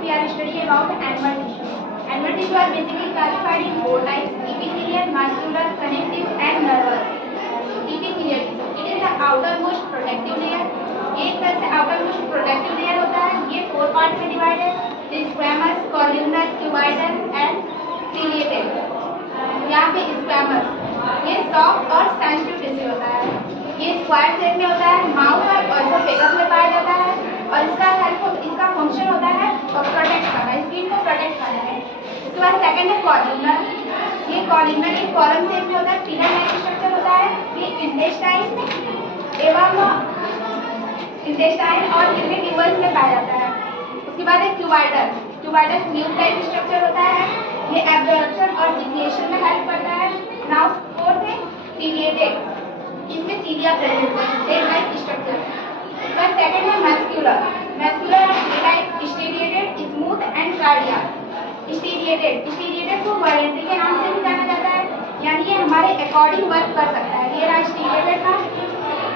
We are studying about animal tissue. Animal tissue are basically classified in four types: epithelial, muscular, connective, and nervous. Epithelial tissue, it is the outermost protective layer. एक तरह से outermost protective layer होता है. ये four part में divided है: squamous, columnar, cuboidal, and ciliated. यहाँ पे squamous, ये soft और sensitive tissue होता है. ये स्क्वायर शेप में होता है, माउथ और ऑइसोफेगस में पाया जाता है और इसका फंक्शन होता है प्रोटेक्ट करना, स्किन को प्रोटेक्ट करना है. इसके बाद सेकंड है कॉलमनर. ये कॉलमनर एक कॉलम शेप में होता है, पिलर लाइक स्ट्रक्चर होता है. ये इंटेस्टाइन और किडनी ट्यूबल्स में पाया जाता है. उसके बाद है cuboidal. Cuboidal tube type structure होता है. ये एब्जॉर्प्शन और सिक्रेशन में हेल्प करता है. नाउ फोर्थ है सीलिएटेड. इसमें सीलिया प्रेजेंट है, सेल लाइक स्ट्रक्चर. इसका सेकंड है मस्कुलर. मस्कुलर और लाइक स्टीरिएटेड, स्मूथ एंड कार्डियक. स्टीरिएटेड को वॉलेंट्री के नाम से भी जाना जाता है, यानी ये हमारे अकॉर्डिंग वर्क कर सकता है. ये रहा स्टीरिएटेड का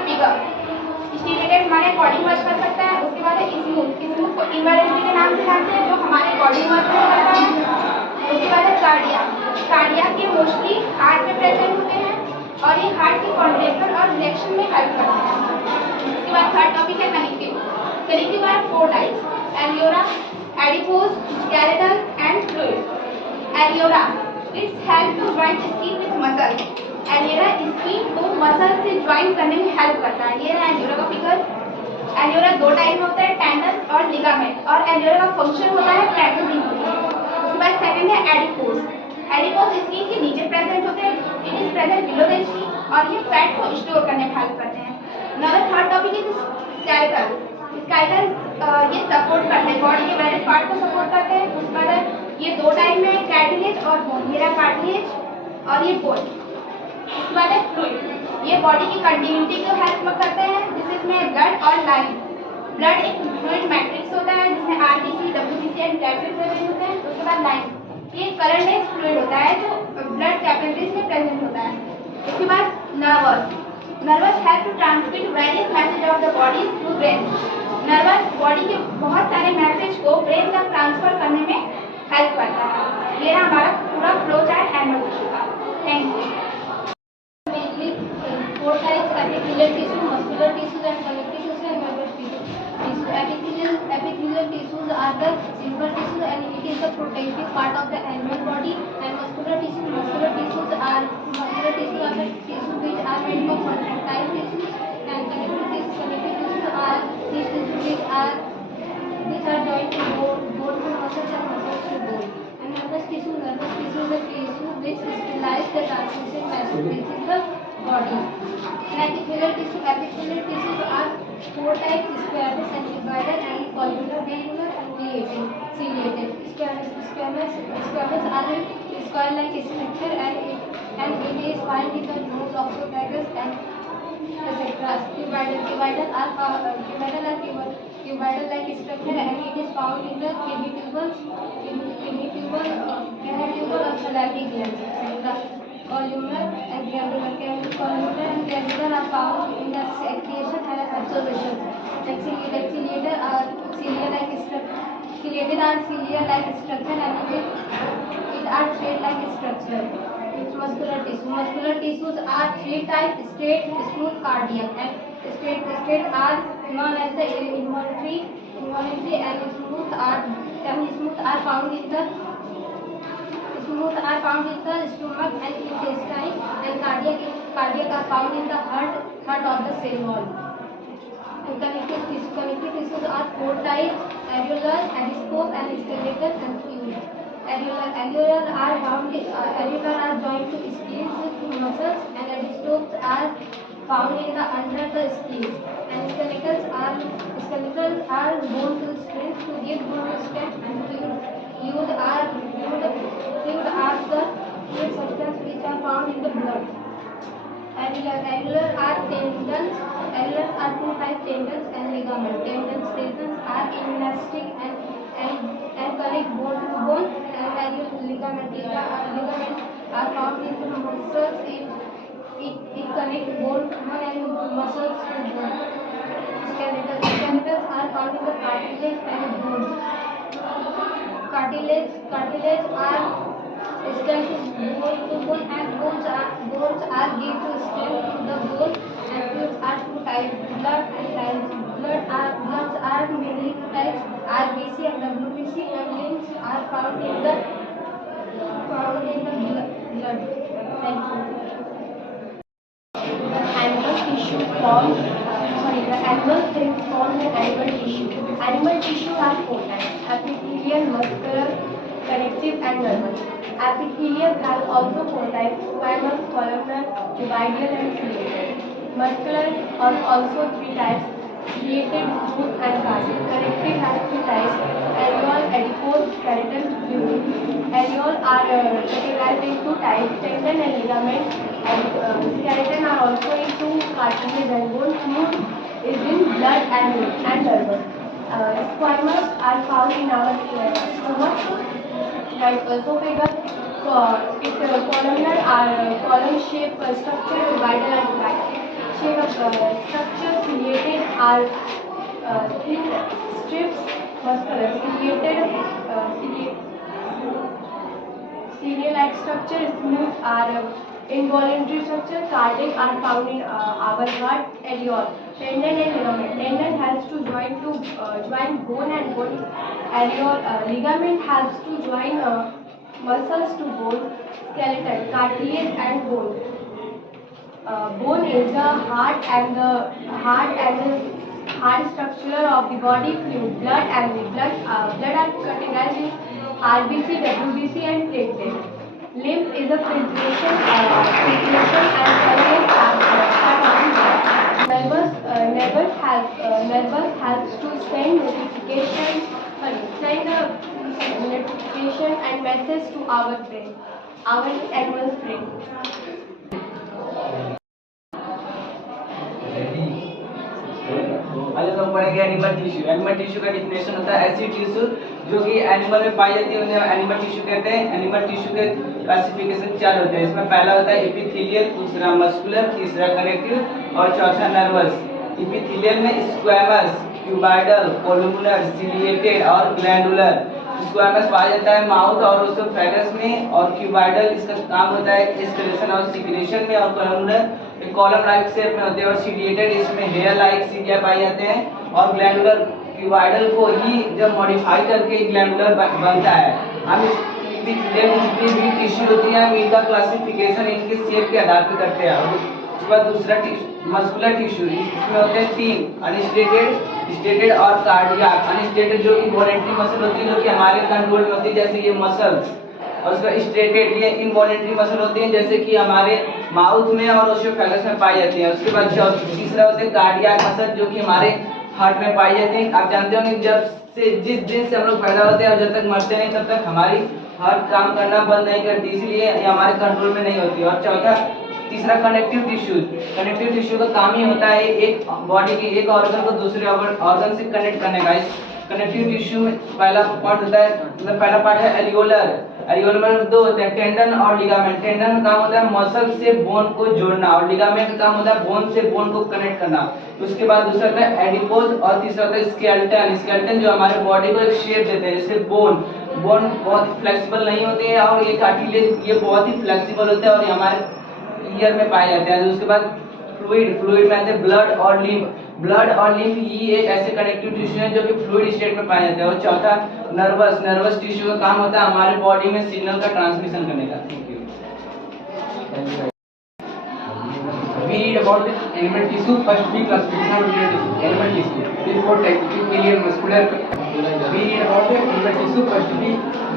फिगर. स्टीरिएटेड हमारे अकॉर्डिंग वर्क कर सकता है. उसके बाद है स्मूथ को इनवॉलेंट्री के नाम से जानते हैं, जो हमारे अकॉर्डिंग वर्क करता है. उसके बाद है कार्डियक ये मोस्टली हार्ट में प्रेजेंट होते हैं और ये हार्ट की कॉन्ट्रैक्शन और रिएक्शन में हेल्प करते हैं. इसके बाद थर्ड टॉपिक है connective. Connective are four types: areolar, adipose, skeletal and fluid. Areolar, it's help to join skin with muscle. Areolar skin को मसल से ज्वाइन करने में हेल्प करता है. ये है एलियोरा का फिगर. एलियोरा दो टाइप में होता है, टेंडन और लिगामेंट, और एलियोरा का फंक्शन होता है पैकेजिंग. उसके बाद सेकंड है एडिपोज. एडिपोज स्किन के नीचे प्रेजेंट होते हैं. It is present below the skin और ये फैट को स्टोर करने में हेल्प करते हैं. Number third topic is skeletal. Skeletal ये सपोर्ट करते हैं, बॉडी के वेरियस पार्ट को सपोर्ट करते हैं. उसके बाद ये दो टाइप में कार्टिलेज और बोन. ये रहा कार्टिलेज और ये बोन. उसके बाद है फ्लूइड. ये बॉडी की कंटिन्यूटी को हेल्प करते हैं, जिसमें ब्लड और लाइन. ब्लड एक फ्लूइड मैट्रिक्स होता है जिसमें RBC, WBC and capillary present होते हैं. उसके बाद लाइन, ये कलरलेस फ्लूइड होता है जो ब्लड कैपिलरीज में प्रेजेंट होता है. इसके बाद nerves. Nerves help to transmit various message of the body through brain. Nerves body के बहुत सारे मैसेज को ब्रेन तक ट्रांसफर करने में हेल्प करता है. ये रहा हमारा पूरा फ्लो चार्ट एनिमल टिश्यू का. Thank you. Four types: epithelial tissue, muscular tissues, and connective tissue and nervous tissue. Epithelial tissues are the simple tissues and it is the protective part of the animal body. And muscular tissues are the tissues which are made of contractile tissues. And connective tissues are these tissues which are joined to bone to muscles and muscles to bone. And nervous tissue is the tissue which stabilizes the transmission message within the body. And epithelial tissues are four types: squamous, cuboidal, and columnar, granular, and ciliated. Squamous are a square-like structure and it is found in the nose, esophagus, and etc. Cuboidal-like structure and it is found in the kidney tubule, or salivary glands, etc. Columnar and granular are found in the secretion and absorption. Ciliated are cilia-like structure and it are thread-like structure. Muscular tissues are three types: straight, smooth, cardiac. And straight are known as the involuntary and smooth are found in the stomach and intestine, and cardiac are found in the heart of the cell wall. And connective tissues are four types: areolar, adipose, and skeletal, and fluid. Areolar are joined to skin with muscles, and adipose are found in the under the skin. And skeletal are bone to strength to give bone strength, and fluid are the fluid substance which are found in the blood. Areolar are tendons. Areolar are two types: tendons and ligaments. Tendons are elastic and connect bone to bone, and areolar ligaments are found in the muscles. It connects bone and muscles to bone. Skeletals are found in the cartilage and bones. cartilage are strength to bone and bones are give to strength to the bone and tubes are too tight. Bloods are mainly two types, RBC and WBC, and limbs are found in the blood. Thank you. Animal tissue forms, the animal cells form the animal tissue. Animal tissue are four types: epithelial, muscular, connective, and nervous. Epithelial have also four types: squamous, columnar, cuboidal, and ciliated. Muscular are also three types: striated, smooth, and cast. Connective has two types: areole, adipose, skeleton, fluid. Areole are categorized in two types: tendon and ligament. Skeleton are also into cartilage and bone. Fluid is in blood and nervous. Squamous are found in our stomach and esophagus. Columnar are column-shaped structure, divided and divided. Shape of structure. Ciliated are thin strips. Muscular. Ciliate-like structure. Smooth are involuntary structure. Cardiac are found in our heart. Areole. Tendon and ligament. Tendon helps to join bone and bone. Areole. Ligament helps to join muscles to bone. Skeleton. Cartilage and bone. Bone is the heart and the hard structure of the body. Fluid. Blood and the blood are categorized in RBC, WBC, and platelet. Lymph is a filtration and contains nervous helps to send notification and message to our brain, our animal's brain. आज हम पढ़ेंगे animal tissue. Animal tissue का definition होता है ऐसी tissue जो कि animal में पाई जाती है उन्हें एनिमल टिश्यू कहते हैं। एनिमल टिश्यू के क्लासिफिकेशन चार होते हैं। इसमें पहला होता है एपिथेलियल, दूसरा मस्कुलर, तीसरा कनेक्टिव और चौथा नर्वस। एपिथेलियल में स्क्वैमस, क्यूबाइडल, कोलुमनर, सिलिएटेड और ग्लैंडुलर। स्क्वैमस पाया जाता है माउथ और ओसोफेगस में, और क्यूबाइडल इसका काम होता है एक्सक्रीशन और सिक्रेशन में, और कोलुमनर कॉलम लाइक शेप में होते हैं, और सिलिएटेड इसमें हेयर लाइक सीलिया पाए जाते हैं, और ग्लैंडुलर क्यूबाइडल को ही जब मॉडिफाई करके ग्लैंडुलर बनता है। हम इस जितनी भी टिश्यू होती है हम इनका क्लासिफिकेशन इनके शेप के आधार पर करते हैं। उसके बाद दूसरा मस्कुलर टिश्यू, इसमें होते हैं तीन: अनस्टेटेड, स्टेटेड और कार्डियक। अनस्टेटेड जो कि वॉलेंटरी मसल होती है जो कि हमारे कंट्रोल में होती है, जैसे ये मसल्स, और उसका स्टेटेड ये इनवॉलेंटरी मसल होती है जैसे कि हमारे माउथ में और ओसोफेगस में पाई जाती है। उसके बाद तीसरा होता है कार्डियक मसल जो कि हमारे हार्ट में पाई जाती है। आप जानते होंगे जिस दिन से हम लोग पैदा होते हैं और जब तक मरते नहीं तब तक हमारी हार्ट काम करना बंद नहीं करती, इसलिए ये हमारे कंट्रोल में नहीं होती। और चौथा तीसरा कनेक्टिव टिश्यू। कनेक्टिव टिश्यू का काम ही होता है एक बॉडी की एक ऑर्गन को दूसरे ऑर्गन से कनेक्ट करने का। इस कनेक्टिव टिश्यू में पहला पार्ट होता है, मतलब पहला पार्ट है एरियोलर। एरियोलर में दो होते हैं, टेंडन और लिगामेंट। टेंडन का काम होता है मसल से बोन को जोड़ना, और लिगामेंट का काम होता है बोन से बोन को कनेक्ट करना। उसके बाद दूसरा होता है एडिपोज, और तीसरा होता है स्केलेटन। स्केलेटन जो हमारे बॉडी को एक शेप देते हैं, जैसे बोन बहुत फ्लेक्सिबल नहीं होते हैं, और ये कार्टिलेज ये बहुत ही फ्लेक्सिबल होते हैं, और ये हमारे ईयर में पाए जाते हैं। उसके बाद फ्लूइड में आते हैं ब्लड और लिम्फ। ब्लड और लिम्फ ये एक ऐसे कनेक्टिव टिश्यू है जो कि फ्लूइड स्टेट में पाए जाते हैं। और चौथा नर्वस टिश्यू का काम होता है हमारे बॉडी में सिग्नल का ट्रांसमिशन करने का। Thank you. We read about the animal tissue. First, we classification of animal tissue. Before epithelial, muscular. We read about the animal tissue. First, we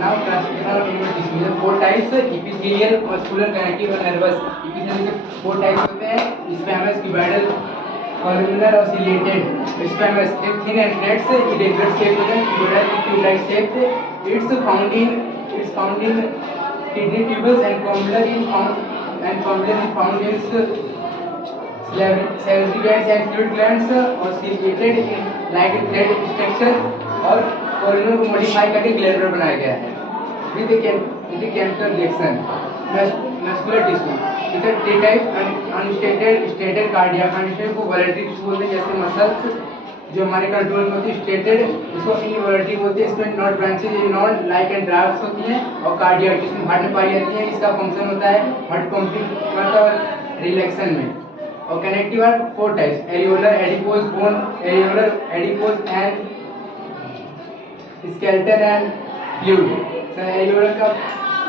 now classification of animal tissue. There are four types: epithelial, muscular, connective और nervous. Epithelial के four types होते हैं: squamous, cuboidal, columnar और ciliated. Squamous एक thin and flat से irregular shape होता है. Cuboidal tube-like shape. It's found in kidney tubules, and columnar is found in salivary glands and fluid glands, और ciliated in like thread structure, और columnar को modify करके glandular बनाया गया है with the chemical reaction. Muscular tissue इधर three type: unstated, stated, cardiac. Unstated को voluntary tissue बोलते हैं, जैसे मसल्स जो हमारे कंट्रोल में होती है स्टेटेड, इसको इनवॉल्टिव होती है, इसमें not branches in non like and drafts होती हैं, और कार्डियक इसमें हार्ट में पाई जाती है। इसका फंक्शन होता है हार्ट पंपिंग और रिलैक्सेशन में। और connective are 4 types, areolar, adipose, bone, areolar, adipose and skeleton and fluid. Areolar का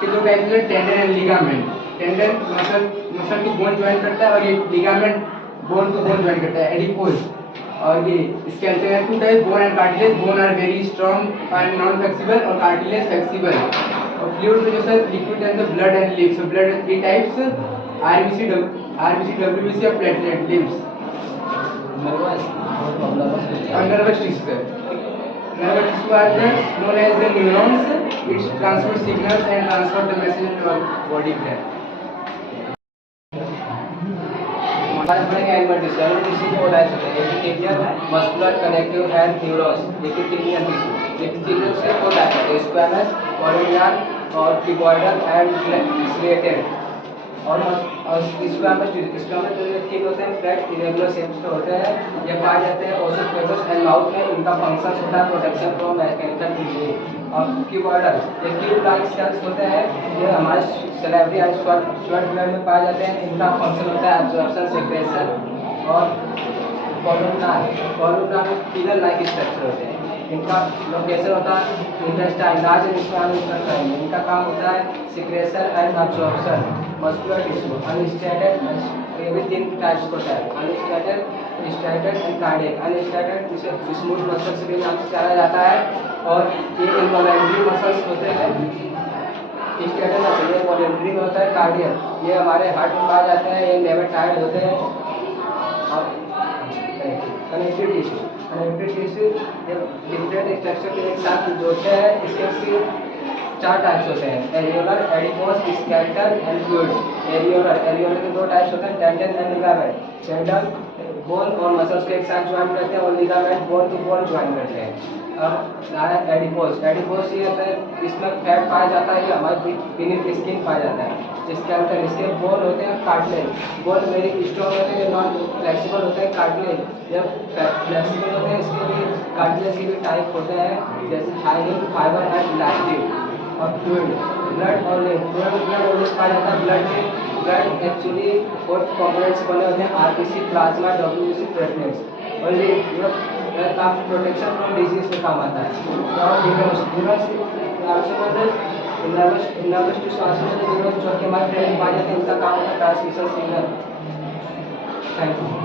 के दो टाइप्स हैं, tendon and ligament. Tendon muscle की बोन ज्वाइन करता है और ये ligament bone to bone join करता है, एडिपोज। और ये स्केलेटन है 2 type, bone and cartilage. Bone are very strong and non flexible और कार्टिलेज फ्लेक्सिबल। और फ्लूइड में जो सर liquid and the blood and limbs. Blood 3 types, RBC, WBC और प्लेटलेट, लिम्स। और nervous tissue, nervous tissue are the known as the neurons. It transmits signals and transfer the message to our body plan. Animal tissue को बताया जाता है epithelial, muscular, connective and neurons. Epithelial tissue, epithelial से 2 type होते हैं, squamous, colonial और cuboidal and slitted. और squamous ठीक होते हैं, फ्लैट इरेगुलर शेप्स के होते हैं। ये पाए जाते हैं ओसिफेगस एंड माउथ में। इनका फंक्शन होता है प्रोटेक्शन फ्रॉम मैकेनिकल इंजरी। और क्यूबॉइडल, ये ट्यूब लाइक सेल्स होते हैं, ये हमारे सैलिवरी एंड स्वेट ग्लैंड में पाए जाते हैं। इनका फंक्शन होता है एब्जॉर्प्शन, सेक्रेशन। और कॉलमनार पिलर लाइक स्ट्रक्चर होते हैं। इनका लोकेशन होता है इंटेस्टाइन, लार्ज इंटेस्टाइन। इनका काम होता है secretion and absorption. Muscular tissue, unstriated, ये भी 3 टाइप्स होता है, unstriated, striated and cardiac. Unstriated इसे स्मूथ मसल्स के नाम से जाना जाता है, और ये इनवॉलेंट्री मसल्स होते हैं। स्टेटेड मसल ये वॉलेंट्री में होता है। कार्डियक ये हमारे हार्ट में पाए जाते हैं, ये नेवर टायर्ड होते हैं। और कनेक्टिव टिश्यू ये डिफरेंट स्ट्रक्चर के एक साथ जोड़ते हैं। इसके 4 टाइप्स होते हैं, areolar, adipose, skeletal and fluid. Areolar के 2 टाइप्स होते हैं, tendon and ligament. Tendon bone और मसल्स के एक साथ ज्वाइन करते हैं, और ligament bone to bone join करते हैं। अब एडिपोज ये होता है, इसमें फैट पाया जाता है, ये हमारे बीनीथ स्किन पाया जाता है। स्केलेटल, इसके बोन होते हैं, कार्टिलेज। बोन वेरी स्ट्रॉन्ग होते हैं, नॉन फ्लेक्सिबल होते हैं। कार्टिलेज जब फ्लेक्सिबल होते हैं, इसके भी कार्टिलेज के भी टाइप होते हैं, जैसे हाइलिंग, फाइबर एंड इलास्टिक। और फ्लूइड, ब्लड और ब्लड ऑलवेज पाया जाता है। ब्लड एक्चुअली 4 कंपोनेंट्स बने होते हैं, आरबीसी, प्लाज्मा, डब्ल्यूबीसी, प्लेटलेट्स। और ये काफी प्रोटेक्शन फ्रॉम डिजीज में काम आता है। और नर्वस टिश्यू जो कि हमारे ब्रेन में पाए जाते हैं, इनका काम होता है ट्रांसमिशन सिग्नल। Thank you.